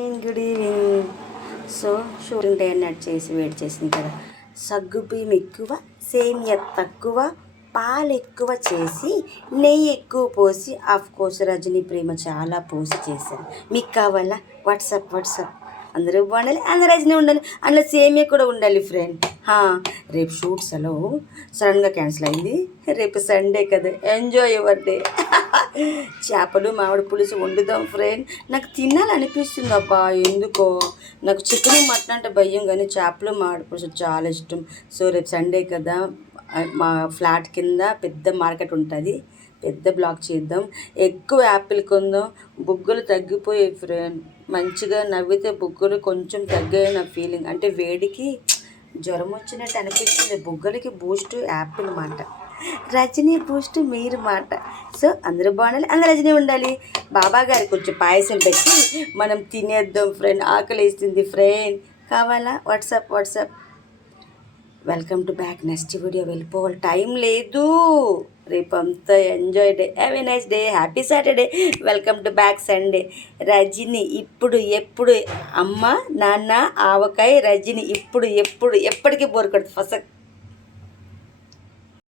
Good evening. So shooting day అన్నట్టు చేసి wait చేసింది కదా. సగ్గుబియ్యం ఎక్కువ, సేమియా తక్కువ, పాలు ఎక్కువ చేసి నెయ్యి ఎక్కువ పోసి, ఆఫ్ కోర్స్ రజనీ ప్రేమ చాలా పోసి చేశాను. మీకు కావాలా? వాట్సాప్ అందరూ బాగుండాలి, అందరూ రజనీ ఉండాలి, అందులో సేమియా కూడా ఉండాలి ఫ్రెండ్. రేపు షూట్ సెలవు సడన్గా క్యాన్సిల్ అయింది. రేపు సండే కదా, ఎంజాయ్ యువర్ డే. చేపలు మామిడి పులుసు వండుదాం ఫ్రెండ్. నాకు తినాలనిపిస్తుంది అబ్బా, ఎందుకో. నాకు చికెన్ మటన్ అంటే భయం, కానీ చేపలు మామిడి పులుసు చాలా ఇష్టం. సో రేపు సండే కదా, మా ఫ్లాట్ కింద పెద్ద మార్కెట్ ఉంటుంది, పెద్ద బ్లాక్ చేద్దాం. ఎక్కువ యాపిల్ కొందాం, బుగ్గలు తగ్గిపోయాయి ఫ్రెండ్. మంచిగా నవ్వితే బుగ్గలు కొంచెం తగ్గాయి నా ఫీలింగ్. అంటే వేడికి జ్వరం వచ్చినట్టు అనిపిస్తుంది. బుగ్గలకి బూస్ట్ యాపిల్ మాట, రజనీ బూస్ట్ మీరు మాట. సో అందరూ బాగుండాలి, అందరూ రజనీ ఉండాలి. బాబా గారి కొంచెం పాయసం పెట్టి మనం తినేద్దాం ఫ్రెండ్. ఆకలి వేస్తుంది ఫ్రెండ్. కావాలా? WhatsApp. Welcome to back. Next video వెళ్ళిపోవాలి, టైం లేదు. రేపు అంతా enjoy day, have a nice day, happy Saturday. Welcome to back Sunday. Rajani ఇప్పుడు ఎప్పుడు అమ్మ నాన్న ఆవకాయ, రజనీ ఇప్పుడు ఎప్పటికీ బోర్ కొడుతుంది ఫసక్.